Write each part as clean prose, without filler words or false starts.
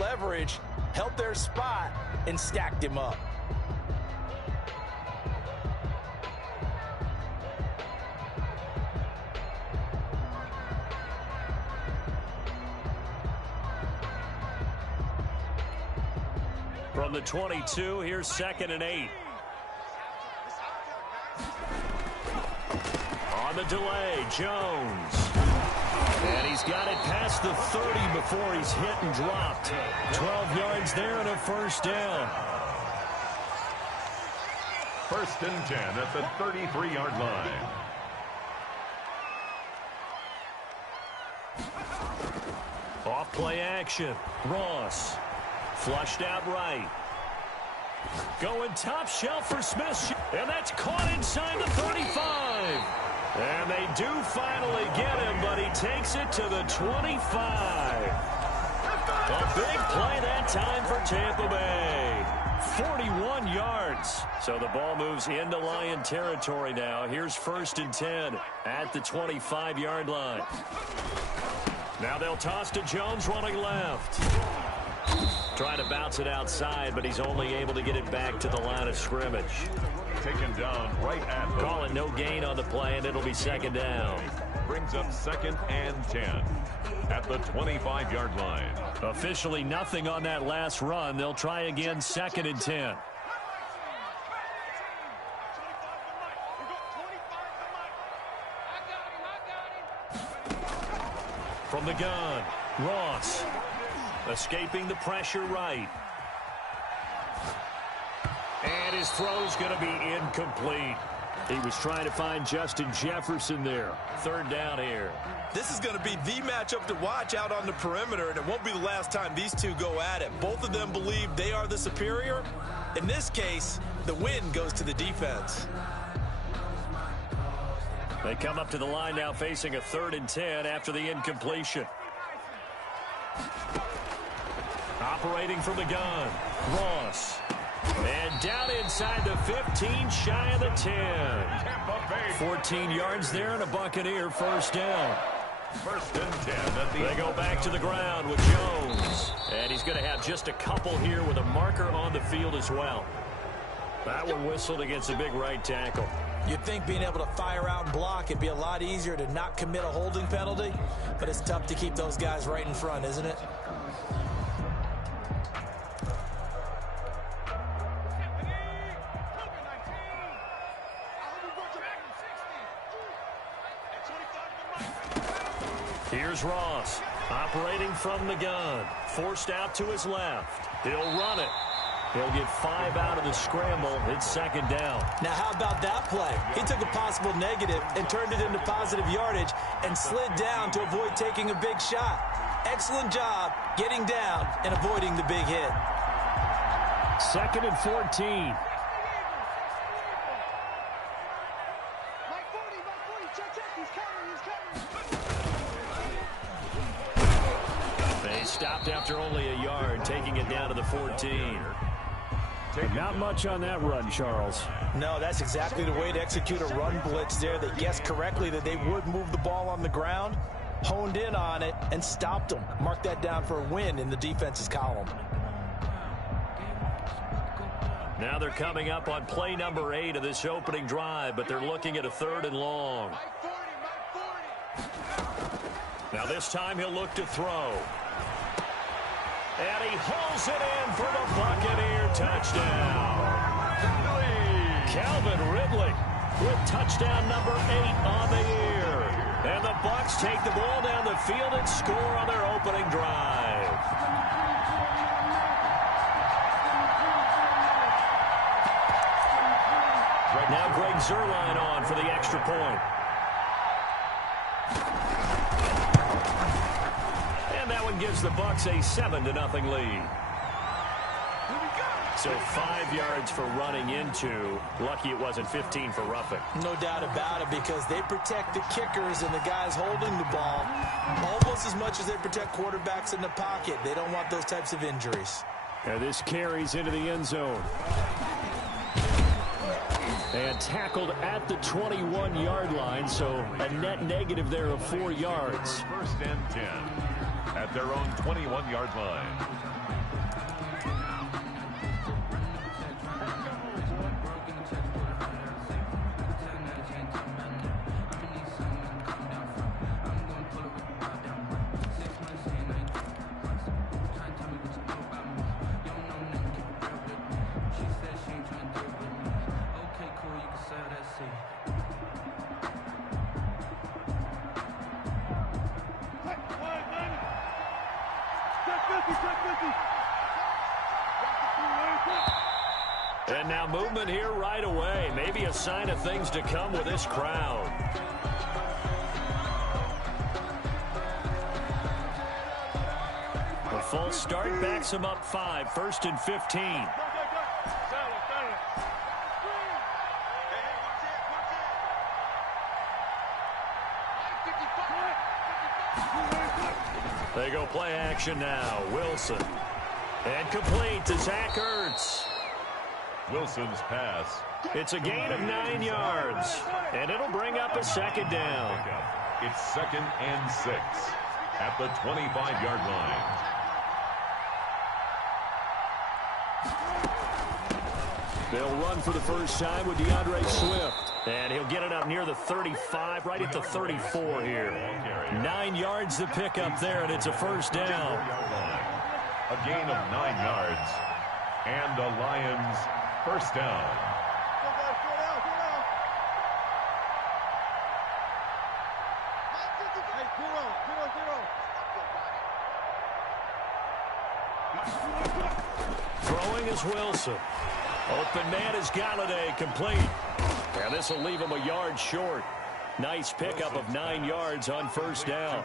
leverage, held their spot, and stacked him up. From the 22, here's 2nd and 8. On the delay, Jones. And he's got it past the 30 before he's hit and dropped. 12 yards there and a first down. 1st and 10 at the 33-yard line. Off play action. Ross. Flushed out right. Going top shelf for Smith. And that's caught inside the 35. And they do finally get him, but he takes it to the 25. A big play that time for Tampa Bay. 41 yards. So the ball moves into Lion territory now. Here's 1st and 10 at the 25-yard line. Now they'll toss to Jones running left. Trying to bounce it outside, but he's only able to get it back to the line of scrimmage. Taken down right at the Calling no gain on the play, and it'll be 2nd down. Brings up 2nd and 10 at the 25-yard line. Officially nothing on that last run. They'll try again 2nd and 10. From the gun, Ross. Escaping the pressure right. And his throw's going to be incomplete. He was trying to find Justin Jefferson there. 3rd down here. This is going to be the matchup to watch out on the perimeter, and it won't be the last time these two go at it. Both of them believe they are the superior. In this case, the win goes to the defense. They come up to the line now facing a 3rd and 10 after the incompletion. Operating from the gun, Ross. And down inside the 15, shy of the 10. 14 yards there and a Buccaneer 1st down. 1st and 10. They go back to the ground with Jones. And he's going to have just a couple here with a marker on the field as well. That one whistled against a big right tackle. You'd think being able to fire out and block it'd be a lot easier to not commit a holding penalty, but it's tough to keep those guys right in front, isn't it? Here's Ross, operating from the gun, forced out to his left. He'll run it. He'll get 5 out of the scramble. It's 2nd down. Now, how about that play? He took a possible negative and turned it into positive yardage and slid down to avoid taking a big shot. Excellent job getting down and avoiding the big hit. 2nd and 14. They stopped after only a yard, taking it down to the 14. Not much on that run, Charles. No, that's exactly the way to execute a run blitz there. They guessed correctly that they would move the ball on the ground, honed in on it, and stopped them. Mark that down for a win in the defense's column. Now they're coming up on play number 8 of this opening drive, but they're looking at a 3rd and long. Now this time he'll look to throw. And he hauls it in for the Buccaneer touchdown. Calvin Ridley with touchdown number 8 on the year. And the Bucs take the ball down the field and score on their opening drive. Now Greg Zuerlein on for the extra point. And that one gives the Bucs a 7-0 lead. So 5 yards for running into. Lucky it wasn't 15 for roughing. No doubt about it, because they protect the kickers and the guys holding the ball almost as much as they protect quarterbacks in the pocket. They don't want those types of injuries. And this carries into the end zone. And tackled at the 21-yard line, so a net negative there of 4 yards. 1st and 10 at their own 21-yard line. And now movement here right away. Maybe a sign of things to come with this crowd. A false start backs him up 5, 1st and 15. They go play action now. Wilson. And complete to Zach Ertz. Wilson's pass. It's a gain of 9 yards. And it'll bring up a second down. It's 2nd and 6 at the 25-yard line. They'll run for the first time with DeAndre Swift. And he'll get it up near the 35, right at the 34 here. 9 yards to pick up there, and it's a first down. A gain of 9 yards. And the Lions first down. Throwing is Wilson. Open man is Galladay, complete. And this will leave him a yard short. Nice pickup of 9 yards on first down.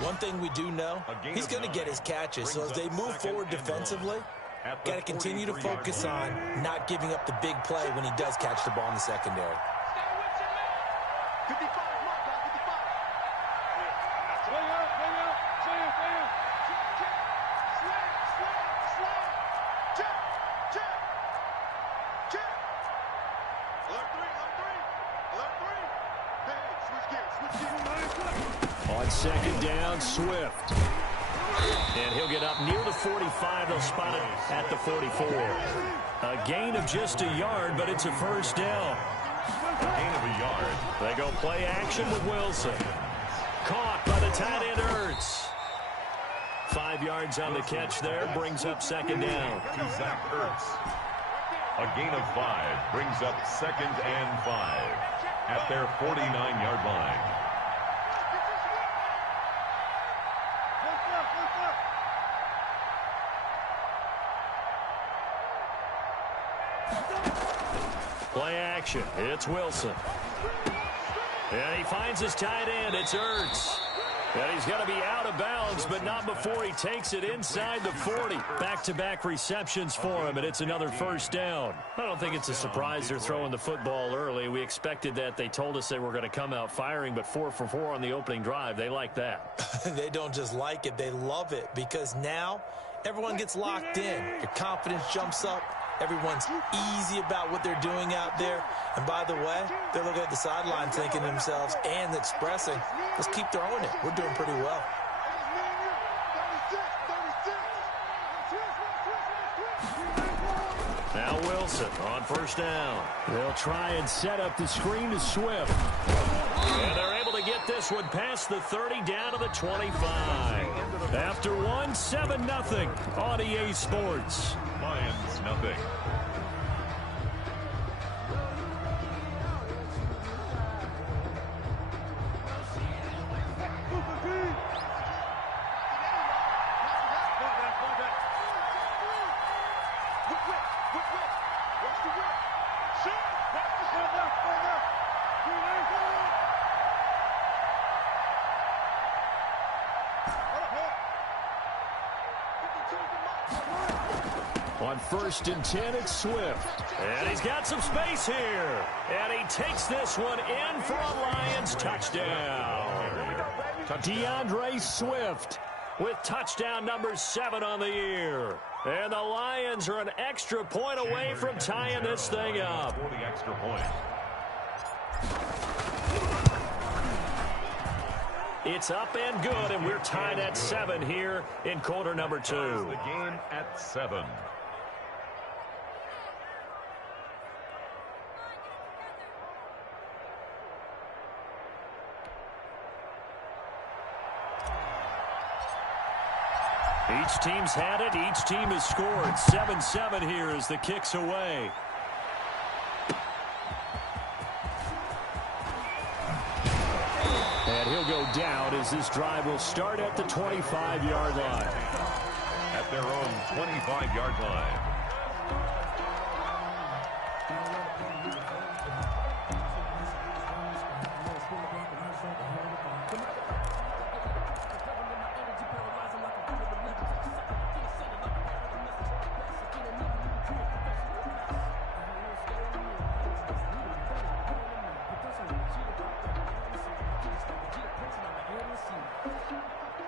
One thing we do know, he's going to get his catches. So as they move forward defensively, got to continue to focus on not giving up the big play when he does catch the ball in the secondary. On second down, Swift. And he'll get up near the 45. They'll spot it at the 44. A gain of just a yard, but it's a first down. A gain of a yard. They go play action with Wilson. Caught by the tight end, Ertz. 5 yards on the catch there, brings up second down. To Zach Ertz. A gain of 5 brings up 2nd and 5 at their 49-yard line. Play action. It's Wilson. And he finds his tight end. It's Ertz. And he's going to be out of bounds, but not before he takes it inside the 40. Back-to-back receptions for him, and it's another first down. I don't think it's a surprise they're throwing the football early. We expected that. They told us they were going to come out firing, but 4 for 4 on the opening drive. They like that. They don't just like it. They love it because now everyone gets locked in. Your confidence jumps up. Everyone's easy about what they're doing out there. And by the way, they're looking at the sideline thinking to themselves and expressing, let's keep throwing it. We're doing pretty well. Now Wilson on first down. They'll try and set up the screen to Swift. And they're able to get this one past the 30 down to the 25. After one, 7-0 on EA Sports. Lions nothing. On 1st and 10, it's Swift. And he's got some space here. And he takes this one in for a Lions touchdown. DeAndre Swift with touchdown number 7 on the year. And the Lions are an extra point away from tying this thing up. 40 extra point. It's up and good, and we're tied at 7 here in quarter number 2. The game at 7. Each team's had it. Each team has scored. 7-7 here as the kick's away. And he'll go down as this drive will start at the 25-yard line. 25-yard line.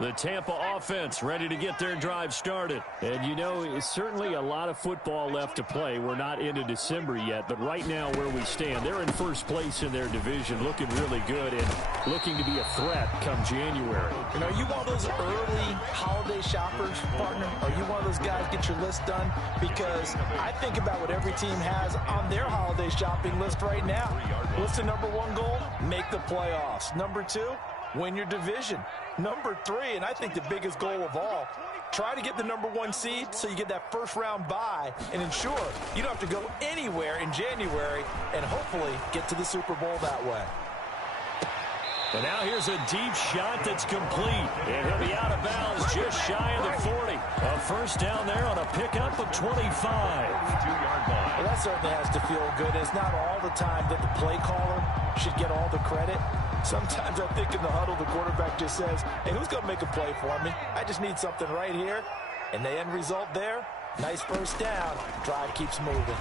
The Tampa offense ready to get their drive started. And, you know, it's certainly a lot of football left to play. We're not into December yet, but right now where we stand, they're in first place in their division, looking really good and looking to be a threat come January. You know, are you one of those early holiday shoppers, partner? Are you one of those guys get your list done? Because I think about what every team has on their holiday shopping list right now. What's the number one goal? Make the playoffs. Number two, win your division. Number three, and I think the biggest goal of all, try to get the number one seed so you get that first round bye and ensure you don't have to go anywhere in January and hopefully get to the Super Bowl that way. And now here's a deep shot that's complete. And he'll be out of bounds just shy of the 40. A first down there on a pickup of 25. 2-yard line. Well, that certainly has to feel good. It's not all the time that the play caller should get all the credit. Sometimes I think in the huddle, the quarterback just says, hey, who's going to make a play for me? I just need something right here. And the end result there, nice first down. Drive keeps moving.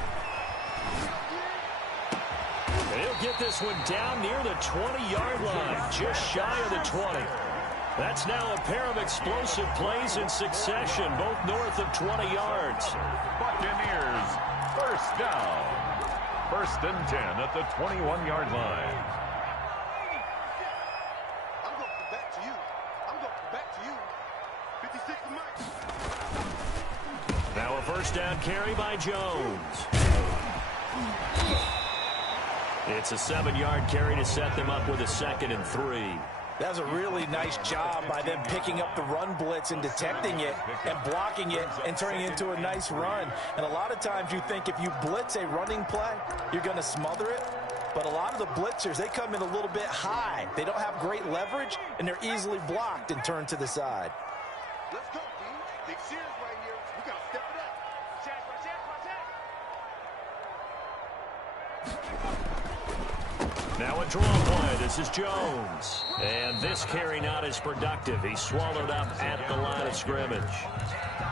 And he'll get this one down near the 20-yard line, just shy of the 20. That's now a pair of explosive plays in succession, both north of 20 yards. Buccaneers, first down. First and 10 at the 21-yard line. Now a first down carry by Jones. It's a 7-yard carry to set them up with a 2nd and 3. That's a really nice job by them picking up the run blitz and detecting it and blocking it and turning it into a nice run. And a lot of times you think if you blitz a running play, you're going to smother it. But a lot of the blitzers, they come in a little bit high. They don't have great leverage, and they're easily blocked and turned to the side. Let's go, team. Big series right here. We got to step it up. Now a draw play. This is Jones. And this carry not as productive. He's swallowed up at the line of scrimmage.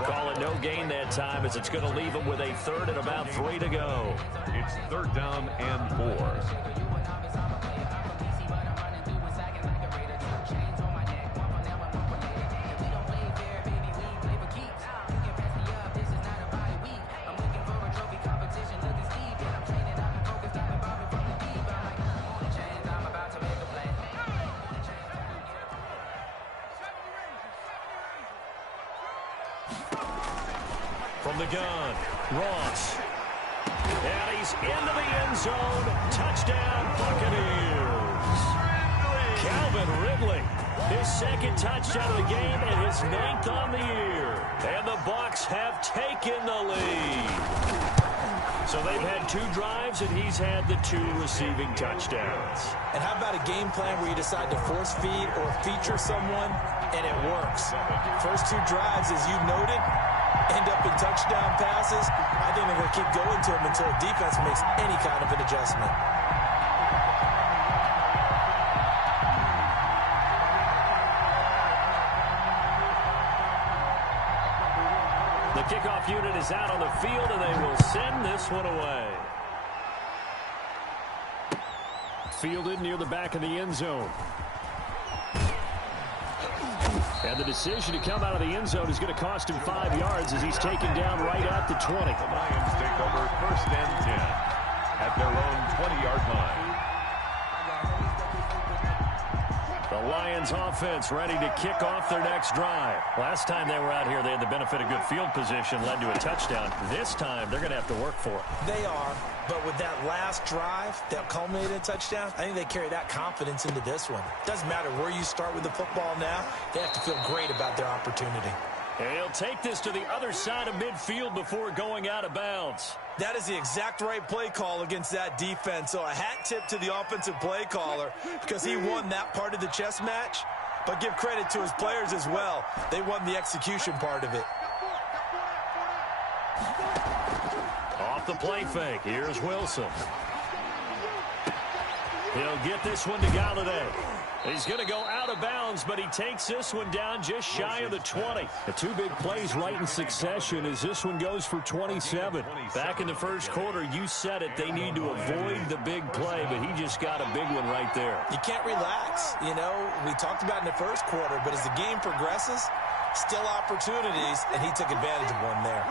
Call it no gain that time as it's going to leave him with a 3rd and about 3 to go. It's 3rd down and 4. From the gun, Ross. And he's into the end zone. Touchdown, Buccaneers. Calvin Ridley, his 2nd touchdown of the game and his 9th on the year. And the Bucs have taken the lead. So they've had 2 drives, and he's had the 2 receiving touchdowns. And how about a game plan where you decide to force feed or feature someone, and it works? First 2 drives, as you noted, end up in touchdown passes. I think they're going to keep going to them until the defense makes any kind of an adjustment. The kickoff unit is out on the field, and they will send this one away. Fielded near the back of the end zone. And the decision to come out of the end zone is going to cost him 5 yards as he's taken down right at the 20. The Lions take over 1st and 10 at their own 20-yard line. The Lions offense ready to kick off their next drive. Last time they were out here, they had the benefit of good field position, led to a touchdown. This time, they're going to have to work for it. They are, but with that last drive that culminated in a touchdown, I think they carry that confidence into this one. Doesn't matter where you start with the football now, they have to feel great about their opportunity. And he'll take this to the other side of midfield before going out of bounds. That is the exact right play call against that defense. So a hat tip to the offensive play caller because he won that part of the chess match. But give credit to his players as well. They won the execution part of it. Off the play fake, here's Wilson. He'll get this one to Galladay. He's going to go out of bounds, but he takes this one down just shy of the 20. The two big plays right in succession as this one goes for 27. Back in the first quarter, you said it, they need to avoid the big play, but he just got a big one right there. You can't relax. You know, we talked about in the first quarter, but as the game progresses, still opportunities, and he took advantage of one there.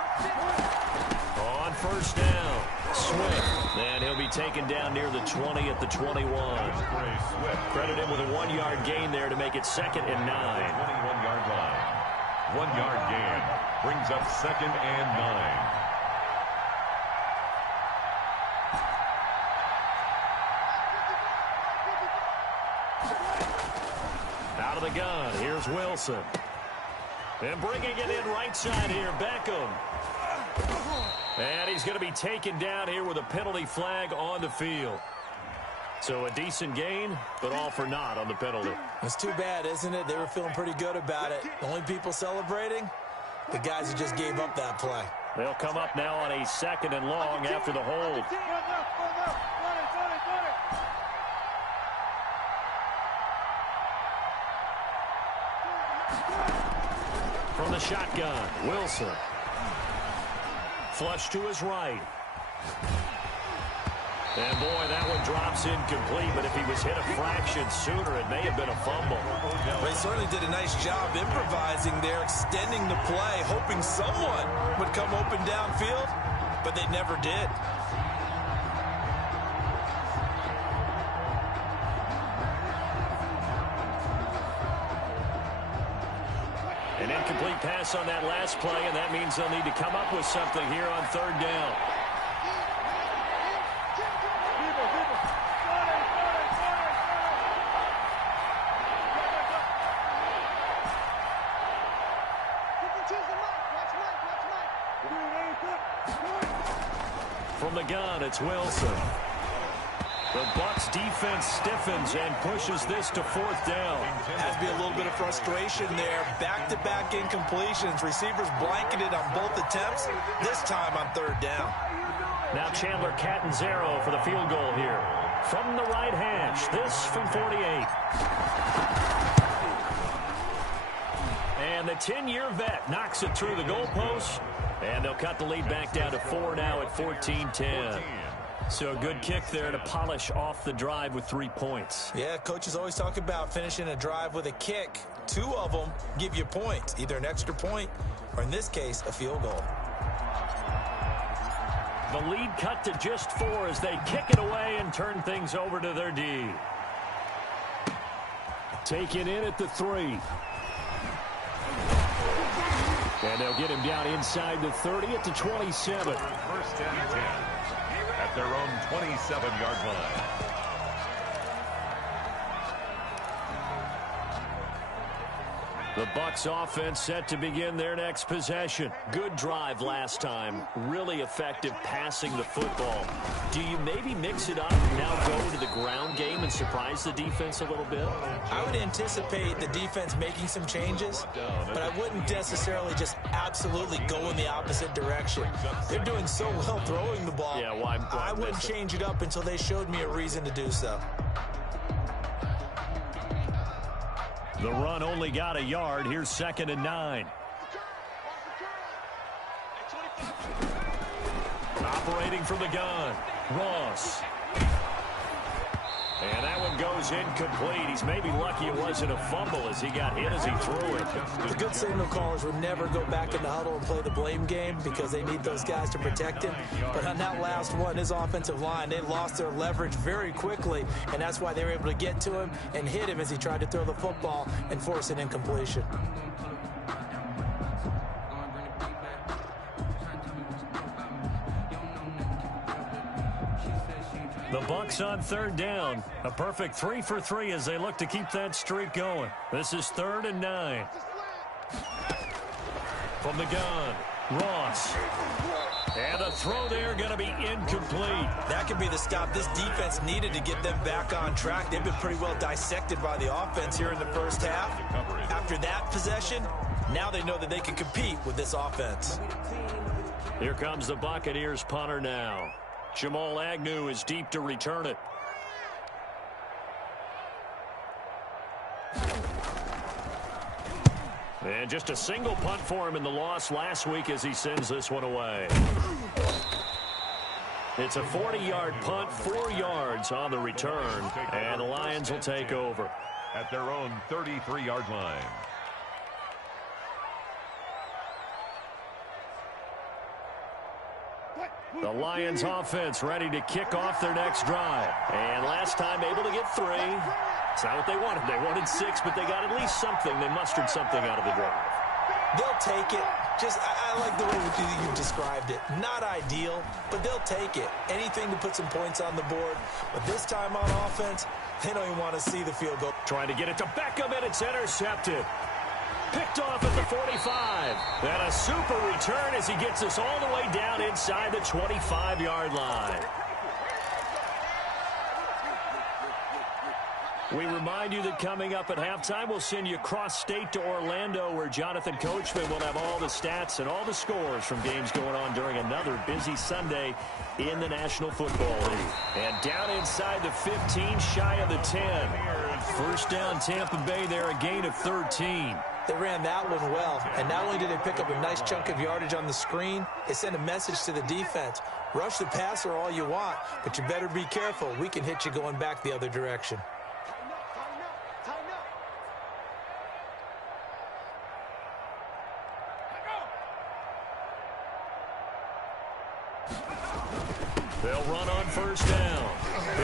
On first down, Swift. And he'll be taken down near the 20 at the 21. Credit him with a 1-yard gain there to make it 2nd and 9. 21-yard line. 1-yard gain brings up 2nd and 9. Out of the gun, here's Wilson. And bringing it in right side here, Beckham. And he's going to be taken down here with a penalty flag on the field. So a decent gain, but all for naught on the penalty. It's too bad, isn't it? They were feeling pretty good about it. The only people celebrating, the guys who just gave up that play. They'll come up now on a 2nd and long after the hold. From the shotgun, Wilson. Flush to his right. And boy, that one drops incomplete, but if he was hit a fraction sooner, it may have been a fumble. Well, he certainly did a nice job improvising there, extending the play, hoping someone would come open downfield, but they never did. An incomplete pass on that last play, and that means they'll need to come up with something here on 3rd down. From the gun, it's Wilson. The Bucs defense stiffens and pushes this to 4th down. Has to be a little bit of frustration there. Back-to-back incompletions. Receivers blanketed on both attempts, this time on 3rd down. Now Chandler Catanzaro for the field goal here. From the right hash, this from 48. And the 10-year vet knocks it through the goalpost. And they'll cut the lead back down to 4 now at 14-10. So a good kick there to polish off the drive with 3 points. Yeah, coaches always talk about finishing a drive with a kick. 2 of them give you points, either an extra point or, in this case, a field goal. The lead cut to just 4 as they kick it away and turn things over to their D. Taken in at the 3. And they'll get him down inside the 30 at the 27. 1st and 10 at their own 27-yard line. The Bucs offense set to begin their next possession. Good drive last time. Really effective passing the football. Do you maybe mix it up and now go to the ground game and surprise the defense a little bit? I would anticipate the defense making some changes, but I wouldn't necessarily just absolutely go in the opposite direction. They're doing so well throwing the ball. Yeah, why I wouldn't change it up until they showed me a reason to do so. The run only got a yard. Here's 2nd and 9. Operating from the gun, Ross. And that one goes incomplete. He's maybe lucky it wasn't a fumble as he got hit as he threw it. The good signal callers would never go back in the huddle and play the blame game because they need those guys to protect him. But on that last one, his offensive line, they lost their leverage very quickly, and that's why they were able to get to him and hit him as he tried to throw the football and force an incompletion. The Bucs on 3rd down. A perfect 3 for 3 as they look to keep that streak going. This is 3rd and 9. From the gun, Ross. And the throw there going to be incomplete. That could be the stop this defense needed to get them back on track. They've been pretty well dissected by the offense here in the first half. After that possession, now they know that they can compete with this offense. Here comes the Buccaneers punter now. Jamal Agnew is deep to return it. And just a single punt for him in the loss last week as he sends this one away. It's a 40-yard punt, 4 yards on the return, and the Lions will take over. At their own 33-yard line. The Lions offense ready to kick off their next drive. And last time able to get 3. It's not what they wanted. They wanted 6, but they got at least something. They mustered something out of the drive. They'll take it. I like the way you described it. Not ideal, but they'll take it. Anything to put some points on the board. But this time on offense, they don't even want to see the field goal. Trying to get it to Beckham, and it's intercepted. Picked off at the 45. And a super return as he gets us all the way down inside the 25-yard line. We remind you that coming up at halftime, we'll send you cross-state to Orlando, where Jonathan Coachman will have all the stats and all the scores from games going on during another busy Sunday in the National Football League. And down inside the 15, shy of the 10. First down, Tampa Bay there, a gain of 13. They ran that one well, and not only did they pick up a nice chunk of yardage on the screen, they sent a message to the defense. Rush the passer all you want, but you better be careful. We can hit you going back the other direction. They'll run on first down.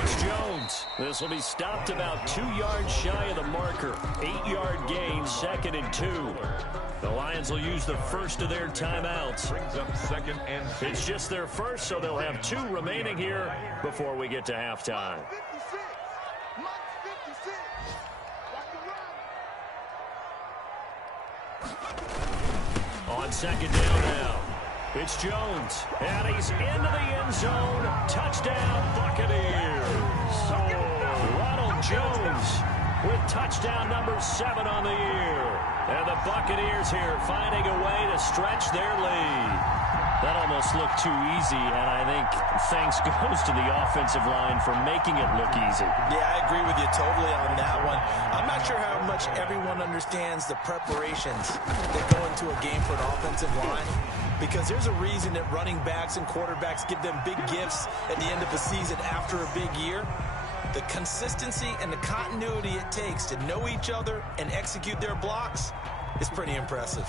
It's Jones. This will be stopped about 2 yards shy of the marker. 8-yard gain, 2nd and 2. The Lions will use the first of their timeouts. Brings up 2nd and 2. It's just their first, so they'll have 2 remaining here before we get to halftime. 56. Mike's 56. Watch the run. On 2nd down now. It's Jones, and he's into the end zone. Touchdown, Buccaneers. Ronald Jones with touchdown number 7 on the year. And the Buccaneers here finding a way to stretch their lead. That almost looked too easy, and I think thanks goes to the offensive line for making it look easy. Yeah, I agree with you totally on that one. I'm not sure how much everyone understands the preparations that go into a game for an offensive line, because there's a reason that running backs and quarterbacks give them big gifts at the end of a season after a big year. The consistency and the continuity it takes to know each other and execute their blocks is pretty impressive.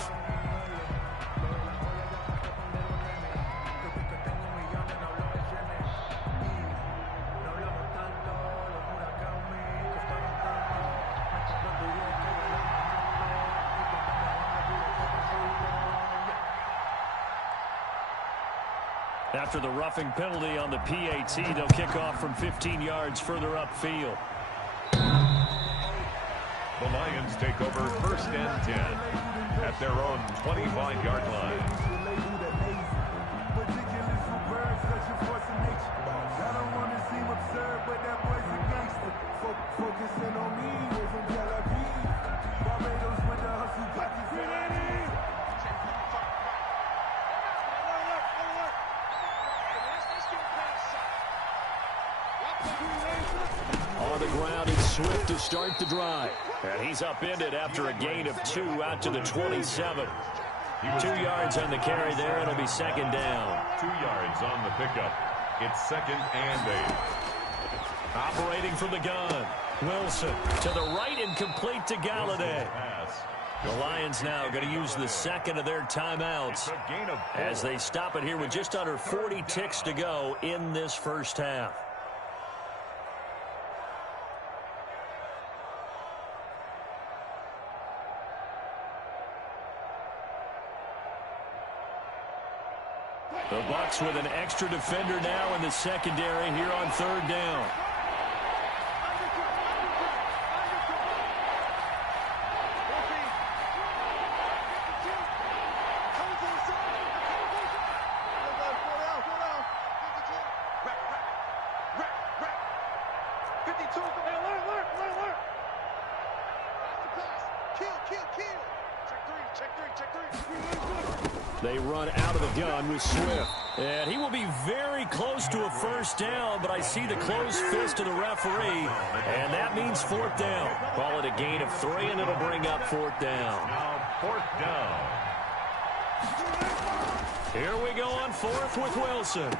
After the roughing penalty on the PAT, they'll kick off from 15 yards further upfield. The Lions take over 1st and 10 at their own 25-yard line. On the ground, it's Swift to start the drive. And he's upended after a gain of 2 out to the 27. 2 yards on the carry there. It'll be 2nd down. 2 yards on the pickup. It's 2nd and 8. Operating from the gun. Wilson to the right and complete to Galladay. The Lions now going to use the 2nd of their timeouts as they stop it here with just under 40 ticks to go in this first half. The Bucs with an extra defender now in the secondary here on 3rd down. They run out of the gun with Swift. And he will be very close to a first down, but I see the closed fist of the referee, and that means fourth down. Call it a gain of 3, and it'll bring up fourth down. Now fourth down. Here we go on fourth with Wilson.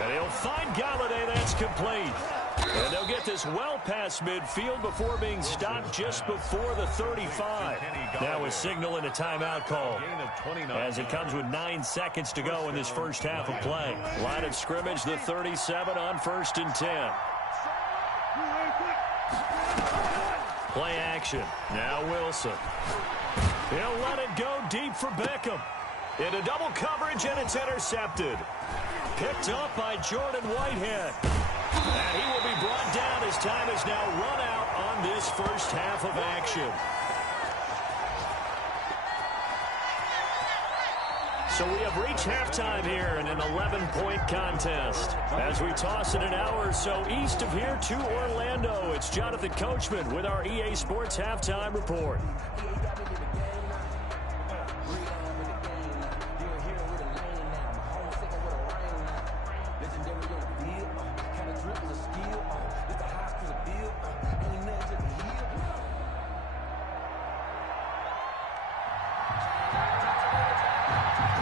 And he'll find Galladay. That's complete. And they'll get this well past midfield before being stopped just before the 35. Now is signaling a timeout call as it comes with 9 seconds to go in this first half of play. Line of scrimmage, the 37 on 1st and 10. Play action. Now Wilson. He'll let it go deep for Beckham. Into double coverage, and it's intercepted. Picked up by Jordan Whitehead. And he will be brought down as time is now run out on this first half of action. So we have reached halftime here in an 11-point contest. As we toss it an hour or so east of here to Orlando, it's Jonathan Coachman with our EA Sports Halftime Report.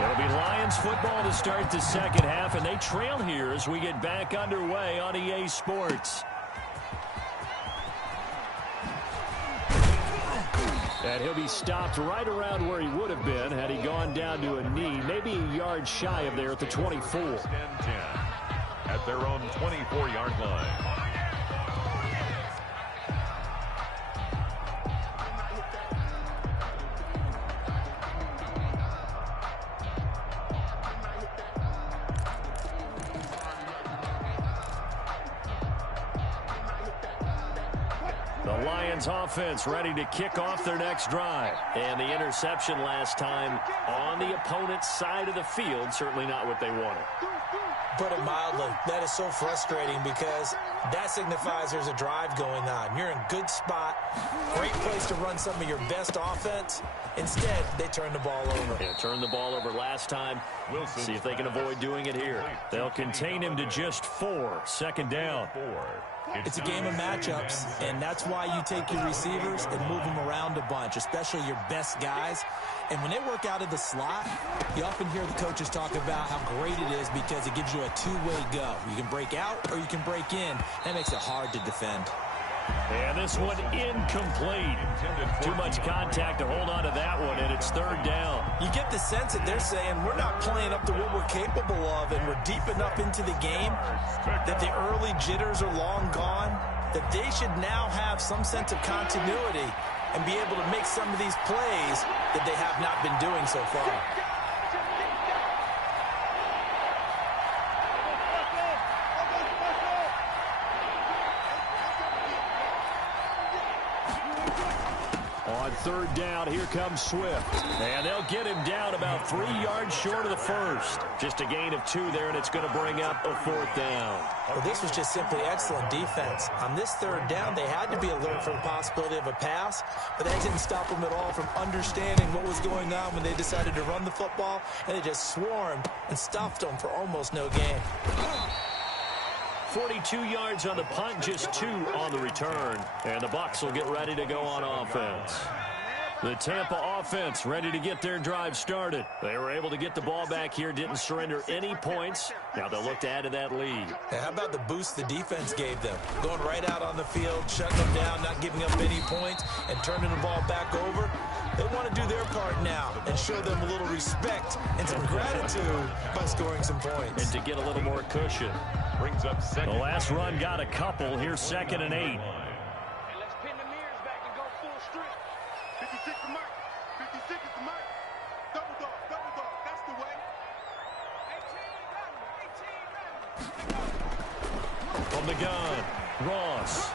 It'll be Lions football to start the second half, and they trail here as we get back underway on EA Sports. And he'll be stopped right around where he would have been had he gone down to a knee, maybe a yard shy of there at the 24. At their own 24-yard line. The Lions offense ready to kick off their next drive. And the interception last time on the opponent's side of the field, certainly not what they wanted. Put it mildly, that is so frustrating because that signifies there's a drive going on. You're in a good spot, great place to run some of your best offense. Instead, they turn the ball over. Yeah, turned the ball over last time. Wilson. See if they can avoid doing it here. They'll contain him to just 4. Second down. It's a game of matchups, and that's why you take your receivers and move them around a bunch, especially your best guys. And when they work out of the slot, you often hear the coaches talk about how great it is because it gives you a two-way go. You can break out or you can break in. That makes it hard to defend. And this one incomplete. Too much contact to hold on to that one, and it's third down. You get the sense that they're saying we're not playing up to what we're capable of, and we're deep enough into the game that the early jitters are long gone, that they should now have some sense of continuity and be able to make some of these plays that they have not been doing so far. On third down, here comes Swift. And they'll get him down about 3 yards short of the first. Just a gain of 2 there, and it's going to bring up a fourth down. Well, this was just simply excellent defense. On this third down, they had to be alert for the possibility of a pass, but that didn't stop them at all from understanding what was going on when they decided to run the football, and they just swarmed and stuffed them for almost no gain. 42 yards on the punt, just 2 on the return. And the Bucs will get ready to go on offense. The Tampa offense ready to get their drive started. They were able to get the ball back here, didn't surrender any points. Now they'll look to add to that lead. Now, how about the boost the defense gave them? Going right out on the field, shutting them down, not giving up any points, and turning the ball back over. They want to do their part now and show them a little respect and some gratitude by scoring some points. And to get a little more cushion. Brings up second. The last run got a couple. Here's 2nd and 8. And let's pin the mirrors back and go full strength. 56 to Mike. 56 is the Mike. Double dog, that's the way. 18 from the gun, Ross.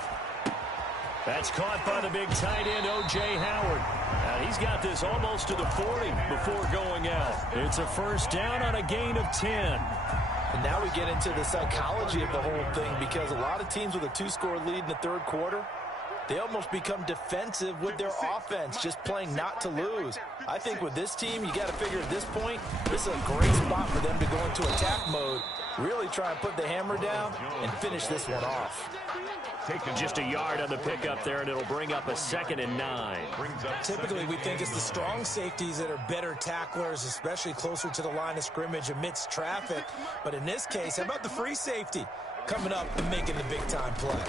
That's caught by the big tight end, O.J. Howard. Now he's got this almost to the 40 before going out. It's a first down on a gain of 10. And now we get into the psychology of the whole thing because a lot of teams with a 2-score lead in the third quarter, they almost become defensive with their offense, just playing not to lose. I think with this team, you got to figure at this point, this is a great spot for them to go into attack mode, really try and put the hammer down and finish this one off. Just a yard on the pickup there, and it'll bring up a 2nd and 9. Typically, we think it's the strong safeties that are better tacklers, especially closer to the line of scrimmage amidst traffic. But in this case, how about the free safety coming up and making the big-time play?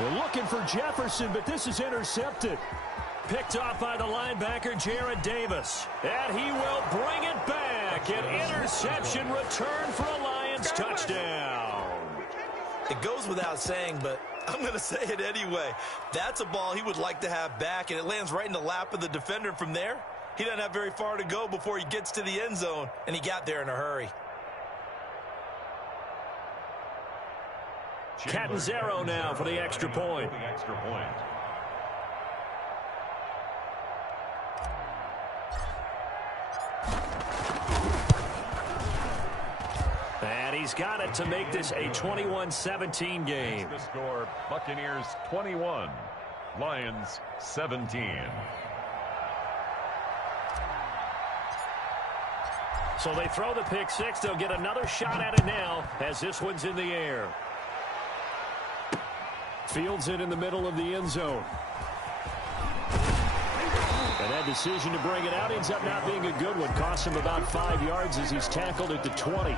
We're looking for Jefferson, but this is intercepted. Picked off by the linebacker, Jared Davis. And he will bring it back. An interception return for a Lions touchdown. It goes without saying, but I'm going to say it anyway. That's a ball he would like to have back, and it lands right in the lap of the defender from there. He doesn't have very far to go before he gets to the end zone, and he got there in a hurry. Catanzaro now for the extra point. And he's got it to make this a 21-17 game. The score, Buccaneers 21, Lions 17. So they throw the pick six. They'll get another shot at it now as this one's in the air. Fields it in the middle of the end zone. And that decision to bring it out ends up not being a good one. Cost him about 5 yards as he's tackled at the 20.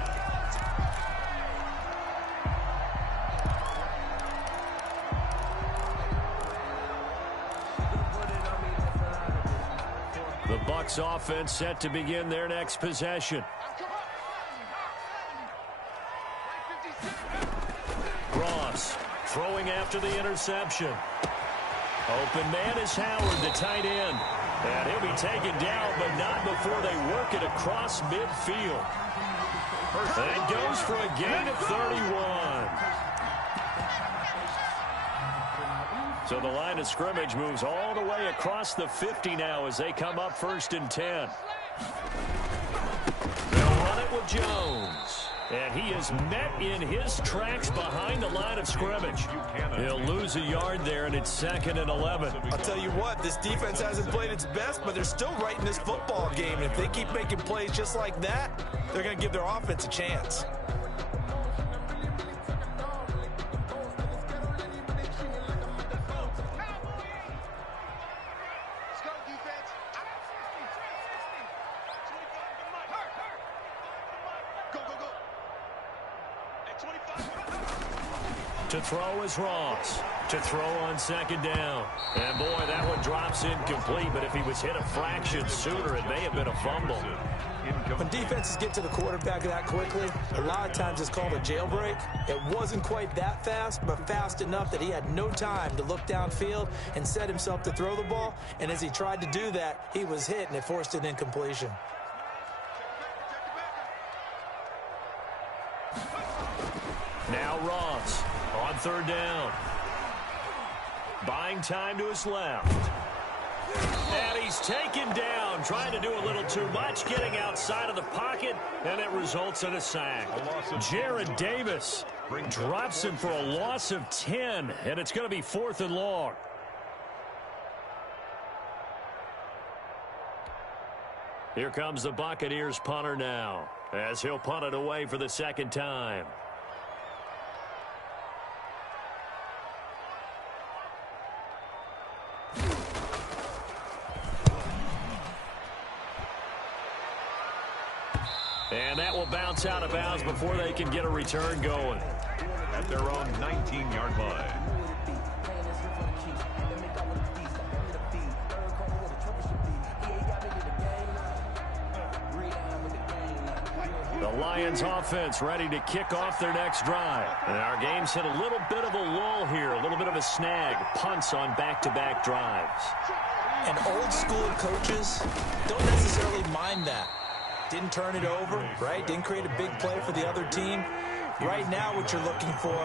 The Bucs offense set to begin their next possession. Ross throwing after the interception. Open man is Howard, the tight end. And he'll be taken down, but not before they work it across midfield. And goes for a gain of 31. So the line of scrimmage moves all the way across the 50 now as they come up 1st and 10. They'll run it with Jones. And he is met in his tracks behind the line of scrimmage. He'll lose a yard there, and it's 2nd and 11. I'll tell you what, this defense hasn't played its best, but they're still right in this football game. And if they keep making plays just like that, they're going to give their offense a chance. To throw is Ross. To throw on 2nd down. And boy, that one drops incomplete, but if he was hit a fraction sooner, it may have been a fumble. When defenses get to the quarterback that quickly, a lot of times it's called a jailbreak. It wasn't quite that fast, but fast enough that he had no time to look downfield and set himself to throw the ball. And as he tried to do that, he was hit, and it forced an incompletion. Now Ross on 3rd down. Buying time to his left. And he's taken down, trying to do a little too much, getting outside of the pocket, and it results in a sack. Jared Davis drops him for a loss of 10, and it's going to be 4th and long. Here comes the Buccaneers punter now, as he'll punt it away for the 2nd time. And that will bounce out of bounds before they can get a return going. At their own 19-yard line. The Lions offense ready to kick off their next drive. And our game's hit a little bit of a lull here, a little bit of a snag. Punts on back-to-back drives. And old-school coaches don't necessarily mind that. Didn't turn it over, right? Didn't create a big play for the other team. Right now what you're looking for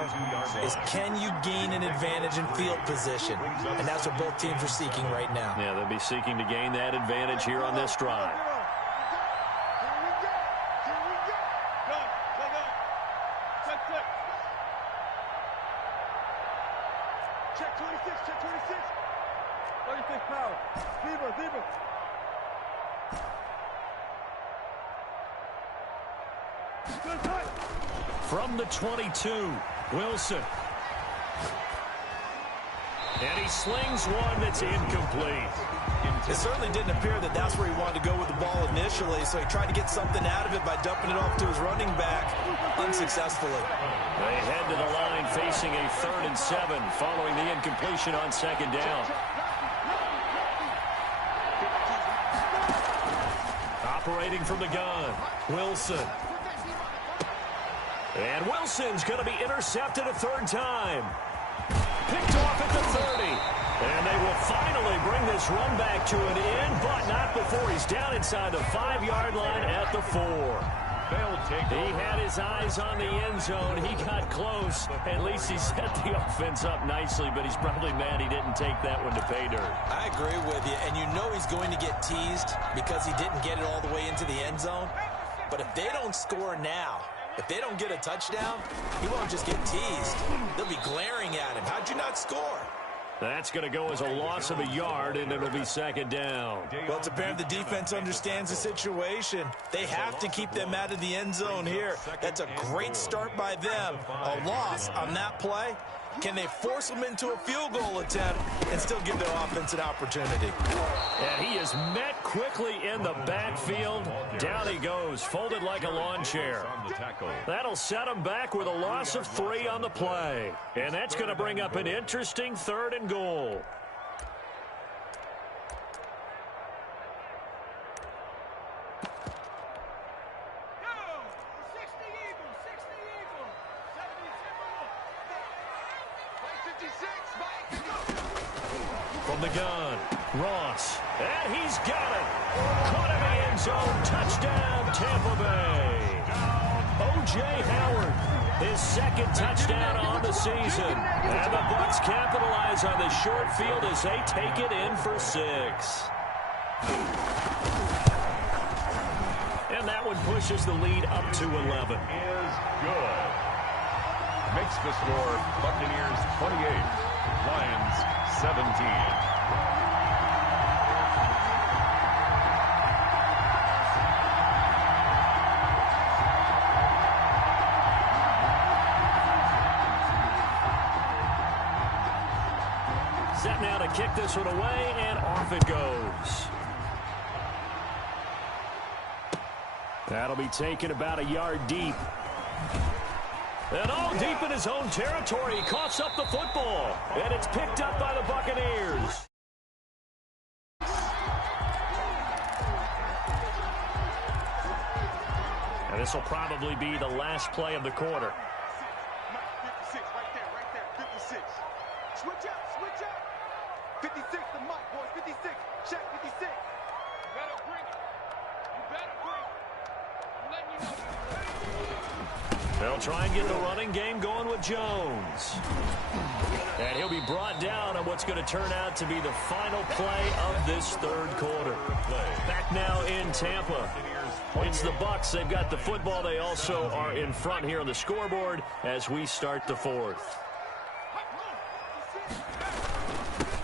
is, can you gain an advantage in field position? And that's what both teams are seeking right now. Yeah, they'll be seeking to gain that advantage here on this drive. Check 26, check 26. From the 22, Wilson. And he slings one that's incomplete. It certainly didn't appear that that's where he wanted to go with the ball initially, so he tried to get something out of it by dumping it off to his running back unsuccessfully. They head to the line facing a 3rd and 7 following the incompletion on 2nd down. Operating from the gun, Wilson. And Wilson's going to be intercepted a 3rd time. Picked off at the 30. And they will finally bring this run back to an end, but not before he's down inside the 5-yard line at the 4. He had his eyes on the end zone. He got close. At least he set the offense up nicely, but he's probably mad he didn't take that one to pay dirt. I agree with you, and you know he's going to get teased because he didn't get it all the way into the end zone. But if they don't score now, if they don't get a touchdown, he won't just get teased. They'll be glaring at him. How'd you not score? That's going to go as a loss of a yard, and it'll be 2nd down. Well, it's apparent the defense understands the situation. They have to keep them out of the end zone here. That's a great start by them. A loss on that play. Can they force them into a field goal attempt and still give their offense an opportunity? And he is met quickly in the backfield. Down he goes, folded like a lawn chair. That'll set him back with a loss of 3 on the play. And that's going to bring up an interesting 3rd and goal. From the gun, Ross, and he's got it. Caught in the end zone, touchdown, Tampa Bay. O.J. Howard, his 2nd touchdown on the season. And the Bucs capitalize on the short field as they take it in for 6. And that one pushes the lead up to 11. Is good. Makes the score Buccaneers 28, Lions 17. Set now to kick this one away, and off it goes. That'll be taken about a yard deep. And all deep in his own territory, he coughs up the football. And it's picked up by the Buccaneers. And this will probably be the last play of the quarter. 56, right there, 56. Switch up. 56, the mic, boys, 56. Check 56. You better bring it. I'm letting you know. They'll try and get the running game going with Jones. And he'll be brought down on what's going to turn out to be the final play of this 3rd quarter. Back now in Tampa. It's the Bucs. They've got the football. They also are in front here on the scoreboard as we start the 4th.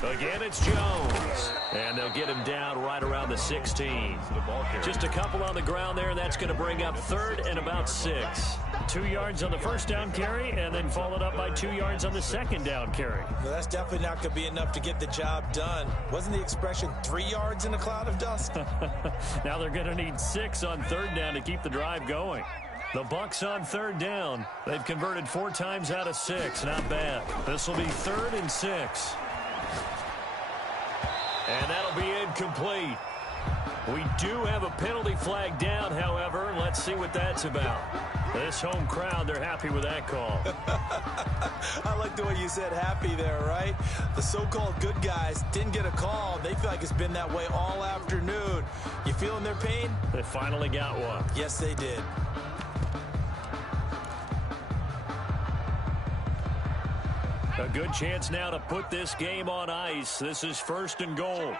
Again, it's Jones. And they'll get him down right around the 16. Just a couple on the ground there, and that's going to bring up 3rd and about 6. 2 yards on the 1st down carry, and then followed up by 2 yards on the 2nd down carry. Well, that's definitely not going to be enough to get the job done. Wasn't the expression 3 yards in a cloud of dust? Now they're going to need 6 on 3rd down to keep the drive going. The Bucs on 3rd down. They've converted 4 times out of 6. Not bad. This will be 3rd and 6. And that'll be incomplete. We do have a penalty flag down, however. Let's see what that's about. This home crowd, they're happy with that call. I like the way you said happy there, right? The so-called good guys didn't get a call. They feel like it's been that way all afternoon. You feeling their pain? They finally got one. Yes, they did. A good chance now to put this game on ice. This is 1st and goal.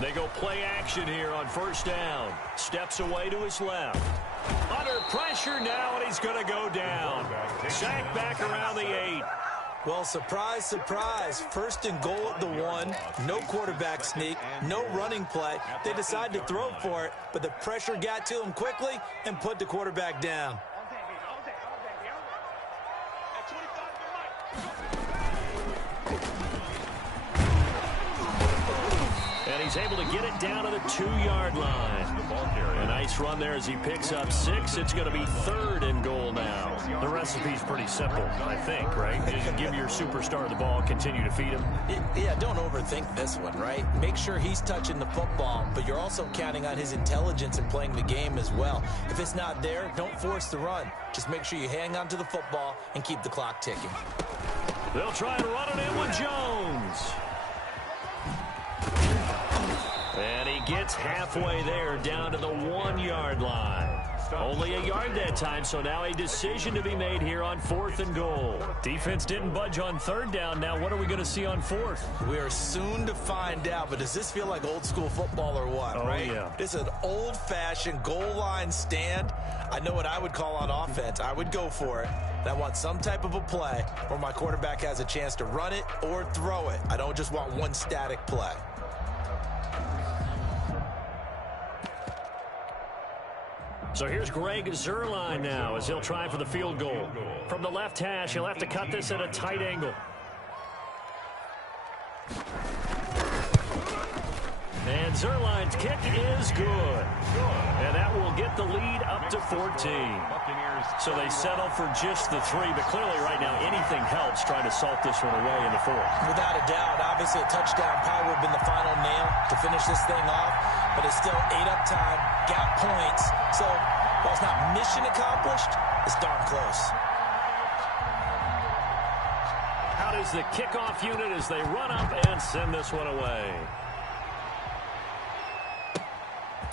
They go play action here on 1st down. Steps away to his left. Under pressure now, and he's going to go down. Sacked back around the 8. Well, surprise, surprise. First and goal at the 1. No quarterback sneak. No running play. They decide to throw for it, but the pressure got to him quickly and put the quarterback down. And he's able to get it down to the 2-yard line. A nice run there as he picks up 6. It's going to be 3rd and goal now. The recipe's pretty simple, I think, right? Just give your superstar the ball, continue to feed him. Yeah, don't overthink this one, right? Make sure he's touching the football, but you're also counting on his intelligence in playing the game as well. If it's not there, don't force the run. Just make sure you hang on to the football and keep the clock ticking. They'll try to run it in with Jones. And he gets halfway there, down to the 1-yard line. Only a yard that time, so now a decision to be made here on 4th and goal. Defense didn't budge on 3rd down. Now what are we going to see on 4th? We are soon to find out, but does this feel like old school football or what, right? Yeah. This is an old-fashioned goal line stand. I know what I would call on offense. I would go for it. And I want some type of a play where my quarterback has a chance to run it or throw it. I don't just want one static play. So here's Greg Zuerlein now as he'll try for the field goal. From the left hash, he'll have to cut this at a tight angle. And Zuerlein's kick is good. And that will get the lead up to 14. So they settle for just the 3, but clearly right now anything helps trying to salt this one away in the 4th. Without a doubt, obviously a touchdown probably would have been the final nail to finish this thing off, but it's still 8 up time, got points. So while it's not mission accomplished, it's darn close. Out is the kickoff unit as they run up and send this one away.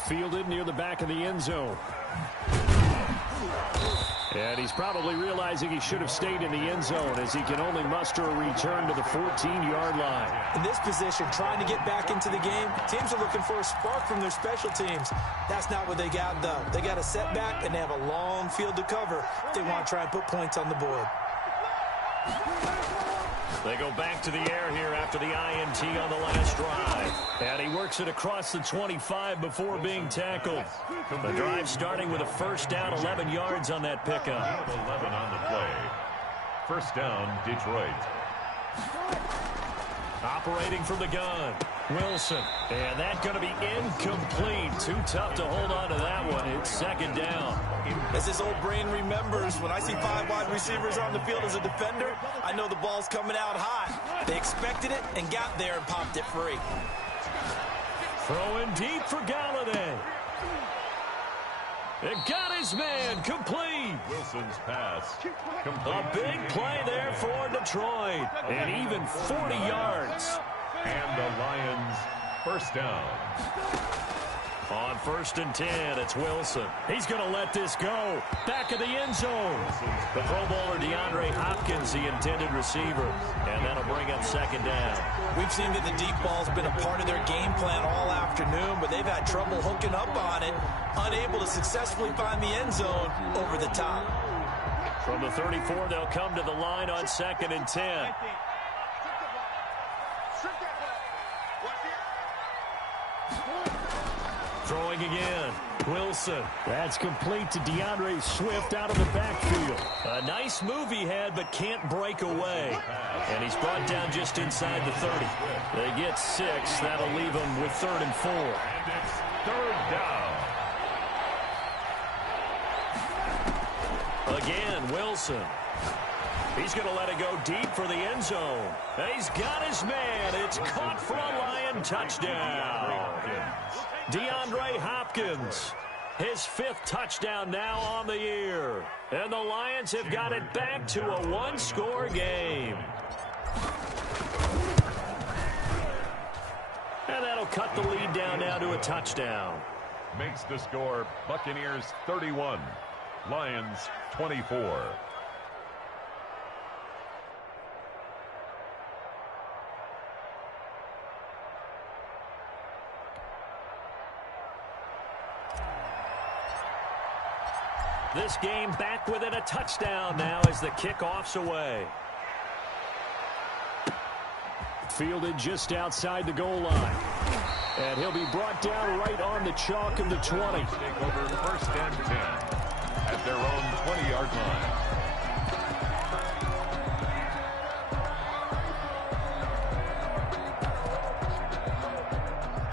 Fielded near the back of the end zone. And he's probably realizing he should have stayed in the end zone as he can only muster a return to the 14-yard line. In this position, trying to get back into the game, teams are looking for a spark from their special teams. That's not what they got, though. They got a setback, and they have a long field to cover if they want to try and put points on the board. They go back to the air here after the INT on the last drive. And he works it across the 25 before being tackled. The drive starting with a first down, 11 yards on that pickup. 11 on the play. First down, Detroit. Operating from the gun, Wilson. And that's going to be incomplete. Too tough to hold on to that one. It's second down. As his old brain remembers, when I see 5 wide receivers on the field as a defender, I know the ball's coming out hot. They expected it and got there and popped it free. Throwing deep for Galladay. It got his man complete. Wilson's pass complete. A big play there for Detroit. And even 40 yards. And the Lions first down. On 1st and 10, it's Wilson. He's going to let this go. Back of the end zone. The Pro Bowler DeAndre Hopkins, the intended receiver. And that'll bring up second down. We've seen that the deep ball's been a part of their game plan all afternoon, but they've had trouble hooking up on it, unable to successfully find the end zone over the top. From the 34, they'll come to the line on 2nd and 10. Throwing again. Wilson. That's complete to DeAndre Swift out of the backfield. A nice move he had, but can't break away. And he's brought down just inside the 30. They get 6. That'll leave them with 3rd and 4. And it's 3rd down. Again, Wilson. He's going to let it go deep for the end zone. He's got his man. It's caught for a Lion touchdown. DeAndre Hopkins, his 5th touchdown now on the year. And the Lions have got it back to a 1-score game. And that'll cut the lead down now to a touchdown. Makes the score Buccaneers 31, Lions 24. This game back within a touchdown now as the kickoff's away. Fielded just outside the goal line. And he'll be brought down right on the chalk of the 20. Take over first and 10 at their own 20-yard line.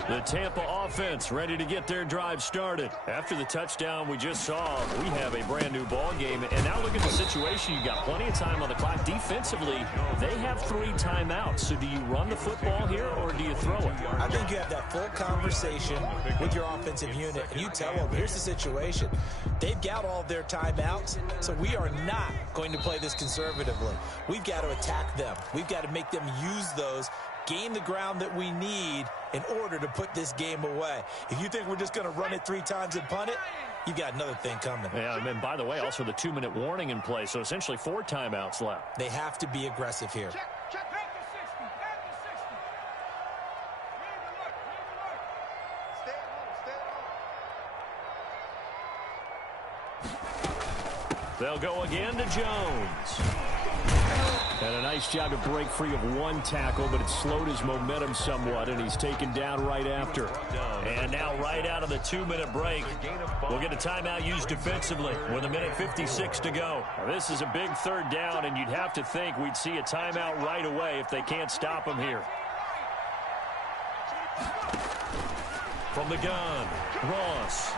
The Tampa offense ready to get their drive started. After the touchdown we just saw, we have a brand new ball game. And now look at the situation. You got plenty of time on the clock. Defensively, they have 3 timeouts. So do you run the football here or do you throw it? I think you have that full conversation with your offensive unit, and you tell them, here's the situation. They've got all their timeouts, so we are not going to play this conservatively. We've got to attack them. We've got to make them use those, gain the ground that we need in order to put this game away. If you think we're just going to run it 3 times and punt it, you got another thing coming. Yeah, and by the way, also the 2-minute warning in play, so essentially 4 timeouts left. They have to be aggressive here. Check back to 60. Back to 60. Stay at home. Stay at home. They'll go again to Jones. And a nice job to break free of 1 tackle, but it slowed his momentum somewhat, and he's taken down right after. And now right out of the 2-minute break, we'll get a timeout used defensively with 1:56 to go. Now, this is a big 3rd down, and you'd have to think we'd see a timeout right away if they can't stop him here. From the gun, Ross.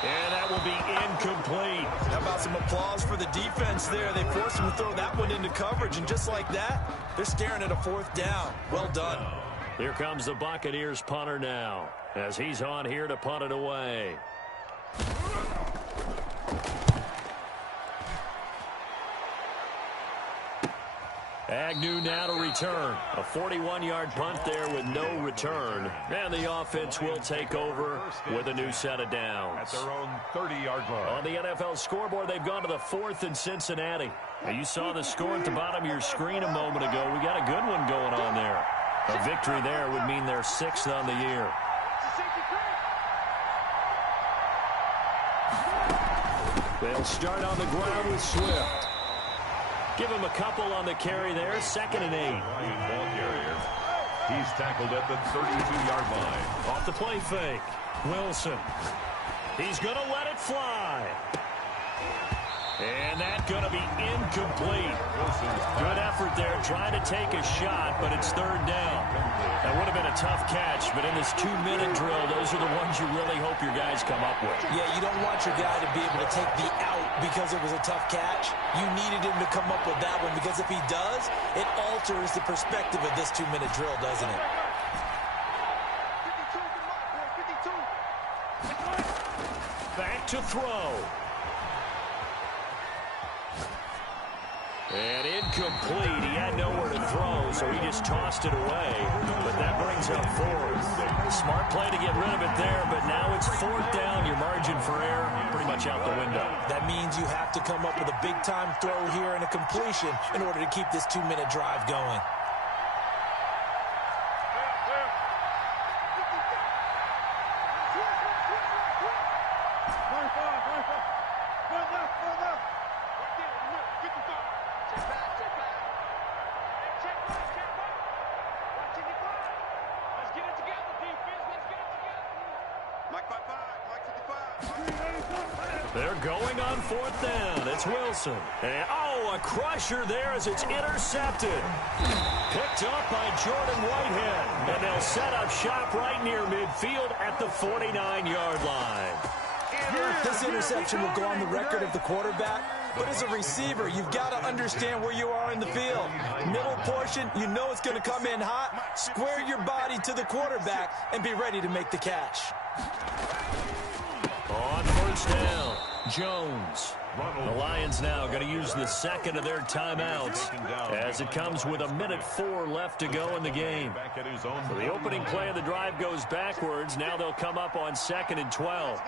And that will be incomplete. How about some applause for the defense there? They forced him to throw that one into coverage, and just like that, they're staring at a 4th down. Well done. Here comes the Buccaneers punter now, as he's on here to punt it away. Agnew now to return. A 41-yard punt there with no return. And the offense will take over with a new set of downs. At their own 30-yard line. On the NFL scoreboard, they've gone to the 4th in Cincinnati. Now, you saw the score at the bottom of your screen a moment ago. We got a good one going on there. A victory there would mean they're 6th on the year. They'll start on the ground with Swift. Give him a couple on the carry there. 2nd and 8. Ball carrier. He's tackled at the 32-yard line. Off the play fake. Wilson. He's going to let it fly. And that's going to be incomplete. Good effort there trying to take a shot, but it's 3rd down. That would have been a tough catch, but in this 2-minute drill, those are the ones you really hope your guys come up with. Yeah, you don't want your guy to be able to take the out because it was a tough catch. You needed him to come up with that one, because if he does, it alters the perspective of this 2-minute drill, doesn't it? 52. Back to throw. And incomplete. He had nowhere to throw, so he just tossed it away. But that brings up 4th. Smart play to get rid of it there, but now it's 4th down. Your margin for error pretty much out the window. That means you have to come up with a big-time throw here and a completion in order to keep this 2-minute drive going. They're going on 4th down. It's Wilson. And, a crusher there as it's intercepted. Picked up by Jordan Whitehead. And they'll set up shop right near midfield at the 49-yard line. This interception will go on the record of the quarterback, but as a receiver, you've got to understand where you are in the field. Middle portion, you know it's going to come in hot. Square your body to the quarterback and be ready to make the catch. On 1st down, Jones. The Lions now going to use the 2nd of their timeouts as it comes with 1:04 left to go in the game. So the opening play of the drive goes backwards. Now they'll come up on 2nd and 12.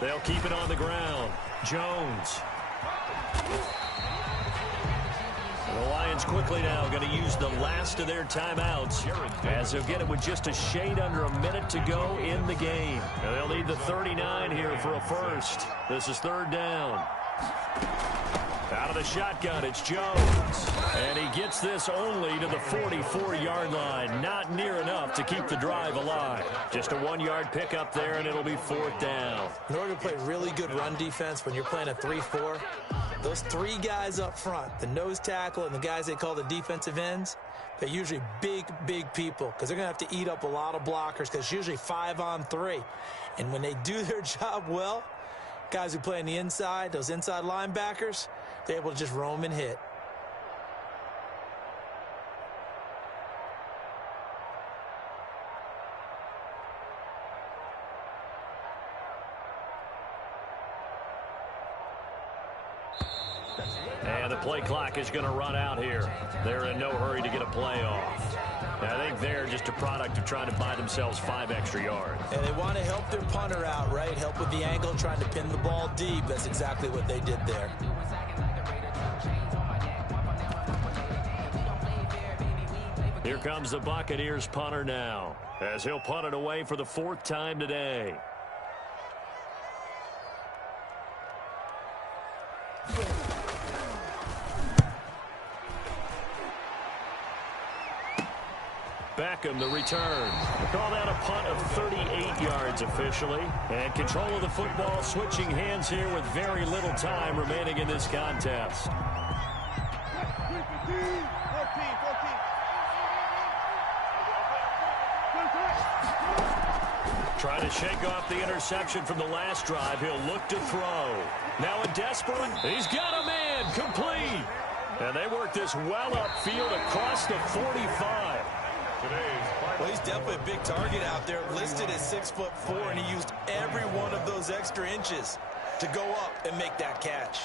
They'll keep it on the ground. Jones. The Lions defense quickly now going to use the last of their timeouts as they'll get it with just a shade under a minute to go in the game. And they'll need the 39 here for a first. This is third down. Out of the shotgun, it's Jones. And he gets this only to the 44-yard line. Not near enough to keep the drive alive. Just a 1-yard pickup there, and it'll be fourth down. In order to play really good run defense when you're playing a 3-4, those three guys up front, the nose tackle and the guys they call the defensive ends, they're usually big, big people because they're going to have to eat up a lot of blockers because it's usually 5-on-3. And when they do their job well, guys who play on the inside, those inside linebackers, they're able to just roam and hit. And the play clock is going to run out here. They're in no hurry to get a play off. I think they're just a product of trying to buy themselves 5 extra yards. And they want to help their punter out, right? Help with the angle, trying to pin the ball deep. That's exactly what they did there. Here comes the Buccaneers punter now, as he'll punt it away for the 4th time today. Beckham, the return. Call that a punt of 38 yards officially. And control of the football switching hands here with very little time remaining in this contest. Trying to shake off the interception from the last drive. He'll look to throw. Now a desperate. He's got a man complete. And they work this well upfield across the 45. Well, he's definitely a big target out there, listed at 6'4", and he used every one of those extra inches to go up and make that catch.